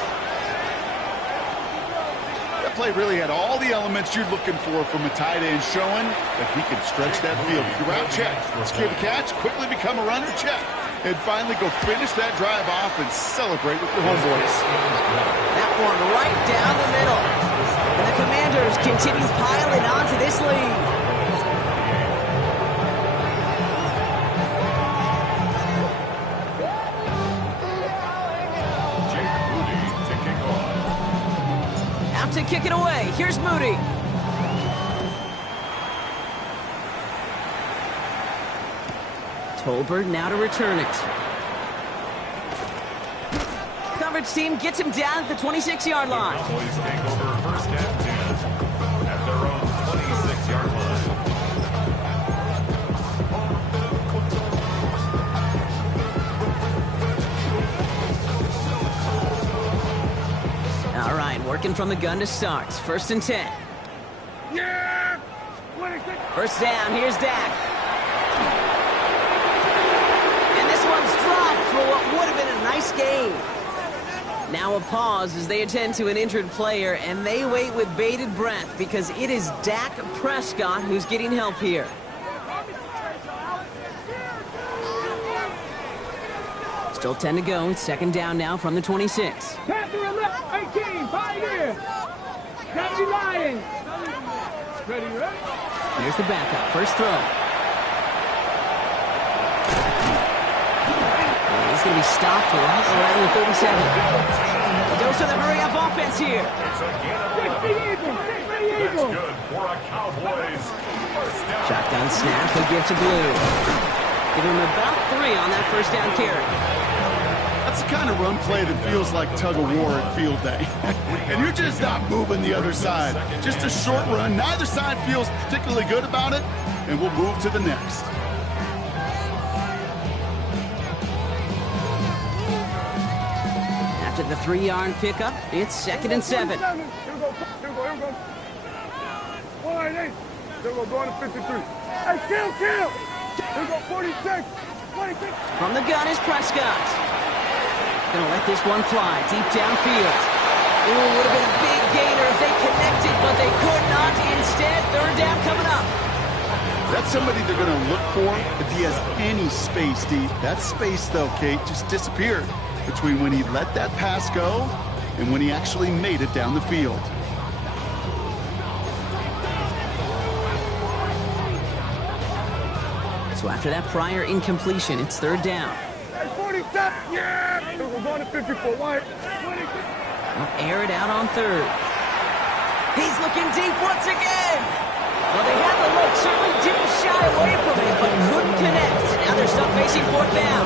That play really had all the elements you're looking for from a tight end, showing that he can stretch that field. If you're out, check. Secure the catch, quickly become a runner, check. And finally go finish that drive off and celebrate with your homeboys. That one right down the middle. And the Commanders continue piling on to this lead. Out to kick it away. Here's Moody. Tolbert now to return it. Coverage team gets him down at the 26-yard line. Cowboys take over first and 10 at their own 26-yard line. All right, working from the gun to start. First and 10. Yeah! First down, here's Dak. For what would have been a nice game. Now a pause as they attend to an injured player, and they wait with bated breath because it is Dak Prescott who's getting help here. Still 10 to go. Second down now from the 26. Panther and left, 18, Pioneer. Gotta be lying. Ready? Here's the backup. First throw. He's going to be stopped right around the 37. Goes to the hurry-up offense here. It's again a run. That's good for a Cowboys first down. Shotgun snap, he'll give to Blue. Give him about 3 on that first down carry. That's the kind of run play that feels like tug-of-war at field day. And you're just not moving the other side. Just a short run. Neither side feels particularly good about it, and we'll move to the next. After the 3-yard pickup, it's second and 7. Here we go. Here we go, going to 53. Hey, kill! Here we go, 46. From the gun is Prescott. Gonna let this one fly deep downfield. Ooh, would have been a big gainer if they connected, but they could not. Instead, third down coming up. That's somebody they're going to look for if he has any space deep. That space, though, Kate, just disappeared between when he let that pass go and when he actually made it down the field. So after that prior incompletion, it's third down. Hey, 47. Yeah! We're going to 54. Wide. They'll air it out on third. He's looking deep once again. Well, they had the look, certainly didn't shy away from it, but couldn't connect. Now they're stuck facing fourth down.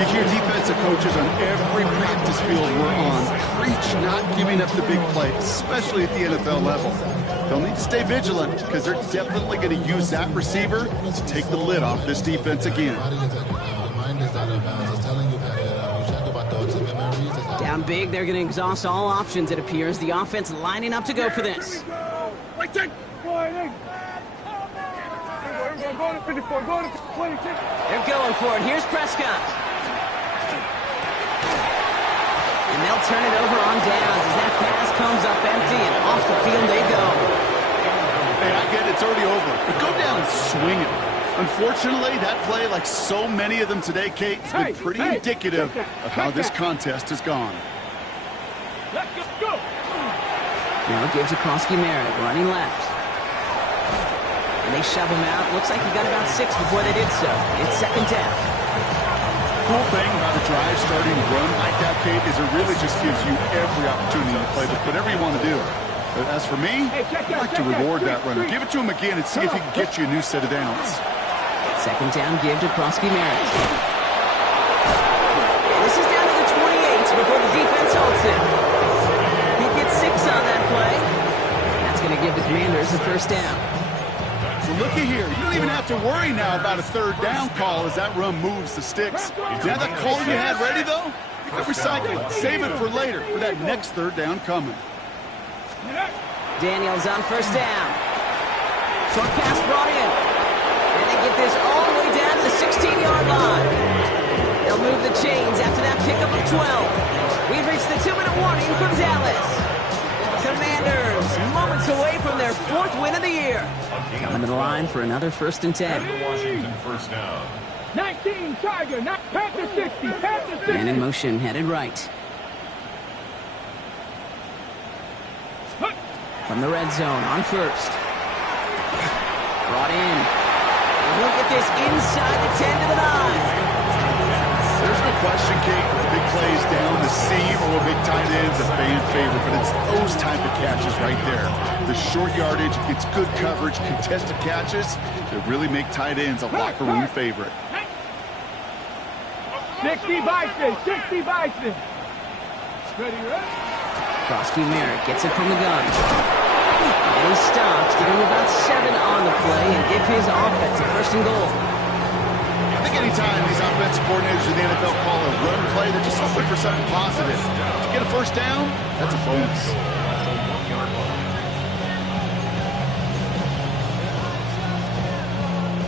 You hear defensive coaches on every practice field we're on preach not giving up the big play, especially at the NFL level. They'll need to stay vigilant because they're definitely going to use that receiver to take the lid off this defense again. Down big, they're going to exhaust all options, it appears. The offense lining up to go for this. Right check. Going to 54. Going to 26. They're going for it. Here's Prescott. And they'll turn it over on downs as that pass comes up empty, and off the field they go. Hey, I get it. It's already over. But go down swinging. Unfortunately, that play, like so many of them today, Kate, has been pretty indicative of how this contest has gone. Let's go. Now it gives across Merritt, running left. And they shove him out. Looks like he got about 6 before they did so. It's second down. cool thing about a drive starting to run like that, Kate, is it really just gives you every opportunity to play whatever you want to do. But as for me, I like to reward that runner. Give it to him again and see if he can get you a new set of downs. Second down give to Krosky-Merritt. This is down to the 28 before the defense halts it. He gets 6 on that play. That's going to give the Commanders a first down. So looky here. You don't even have to worry now about a third down call as that run moves the sticks. Now that call you had ready, though, you can recycle it. Save it for later for that next third down coming. Daniels on first down. Short pass brought in. And they get this all the way down to the 16-yard line. They'll move the chains after that pickup of 12. We've reached the 2-minute warning from Dallas. Commanders moments away from their 4th win of the year. Coming to the line for another 1st and 10. Washington first down. 19 Tiger, not Panther 60, Panther 60. Man in motion, headed right. From the red zone on first. Brought in. And he'll get this inside the 10 to the 9. There's no question, Kate, big plays down the seam or big tight ends, a fan favorite, but it's those type of catches right there. The short yardage, gets good coverage, contested catches that really make tight ends a locker room favorite. 60 Bison, 60 Bison. Ready, ready? Krosky-Merritt gets it from the gun. And he stops, give him about 7 on the play and give his offense a 1st and goal. I think anytime these offensive coordinators in the NFL call a run play, they're just hoping for something positive. To get a first down, that's a bonus.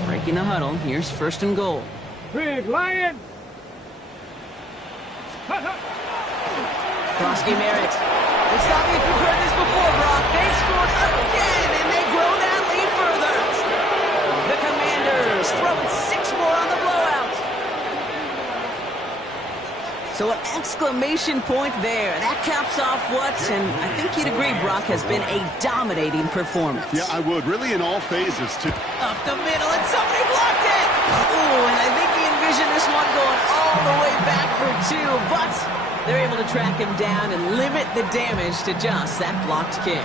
Breaking the huddle, here's 1st and goal. Big Lion. Krosky-Merritt. It's not me if you've heard this before, Brock. They've scored again, and they grow that lead further. The Commanders throwing 6 more on the blowout. So an exclamation point there. That caps off what, and I think you'd agree, Brock, has been a dominating performance. Yeah, I would. Really in all phases, too. Up the middle, and somebody blocked it. Ooh, and I think he envisioned this one going all the way back for 2, but they're able to track him down and limit the damage to just that blocked kick.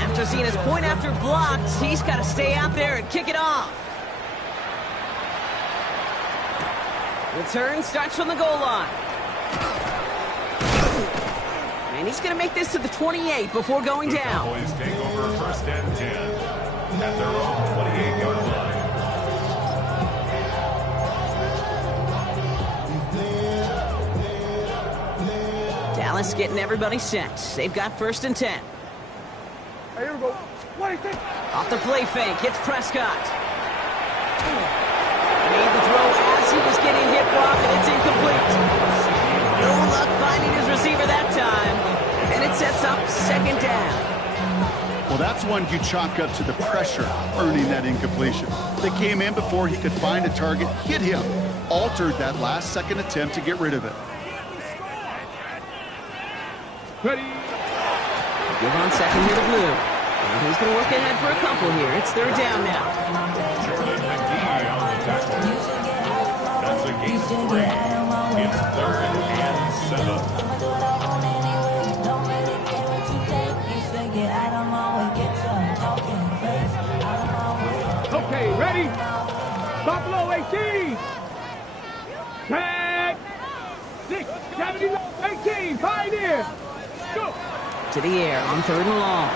After seeing his point after blocked, he's got to stay out there and kick it off. Return starts from the goal line. And he's going to make this to the 28 before going down. The Cowboys take over 1st and 10 at their own 28-yard line. Dallas getting everybody set. They've got 1st and 10. Hey, here we go. What do you think? Off the play fake, hits Prescott. Made the throw as he was getting hit, Brock, and it's incomplete. No luck finding his receiver that time, and it sets up 2nd down. Well, that's one you chalk up to the pressure earning that incompletion. They came in before he could find a target, hit him, altered that last-second attempt to get rid of it. Ready. Give on 2nd here to Blue. And he's going to work ahead for a couple here. It's 3rd down now. Jordan McGee on the tackle. That's a gain of 3. It's 3rd and 7. Okay, ready? Buffalo 18. Tag. 6, 70, 18. Pioneer. Go. To the air on 3rd and long.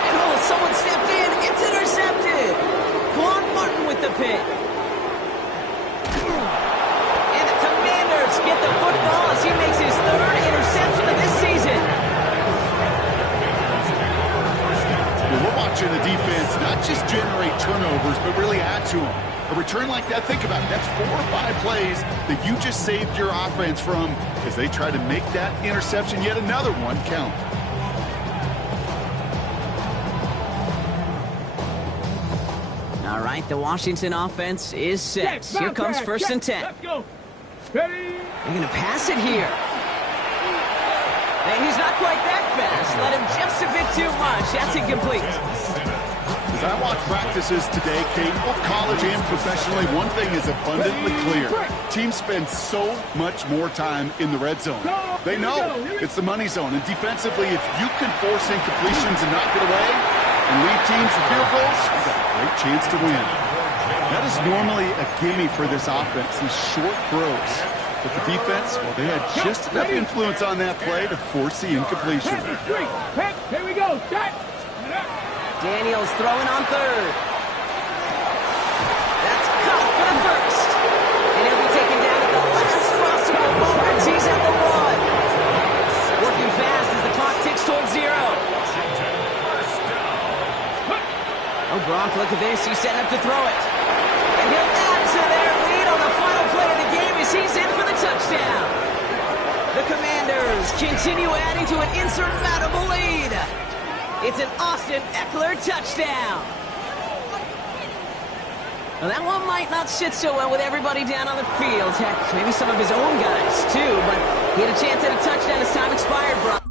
And oh, someone stepped in. It's intercepted. Quan Martin with the pick. And the Commanders get the football as he makes his 3rd interception of this season. Well, we're watching the defense not just generate turnovers, but really add to them. A return like that, think about it. That's 4 or 5 plays that you just saved your offense from as they try to make that interception, yet another one, count. All right, the Washington offense is set. Here comes 1st and 10. Let's go. Ready. They're going to pass it here. And he's not quite that fast. Let him just a bit too much. That's incomplete. As As I watch practices today, Kate, both college and professionally, one thing is abundantly clear. Teams spend so much more time in the red zone. They know it's the money zone. And defensively, if you can force incompletions and knock it away and lead teams to field goals, you've got a great chance to win. That is normally a gimme for this offense, these short throws. But the defense, well, they had just enough influence on that play to force the incompletion. Here we go. Daniels throwing on third. That's caught for the first. And he'll be taken down at the last possible moment. He's at the one. Working fast as the clock ticks towards 0. Oh, Gronk, look at this. He's setting up to throw it. And he'll add to their lead on the final play of the game as he's in for the touchdown. The Commanders continue adding to an insurmountable lead. It's an Austin Eckler touchdown. Well, that one might not sit so well with everybody down on the field. Heck, maybe some of his own guys, too. But he had a chance at a touchdown as time expired, Brock.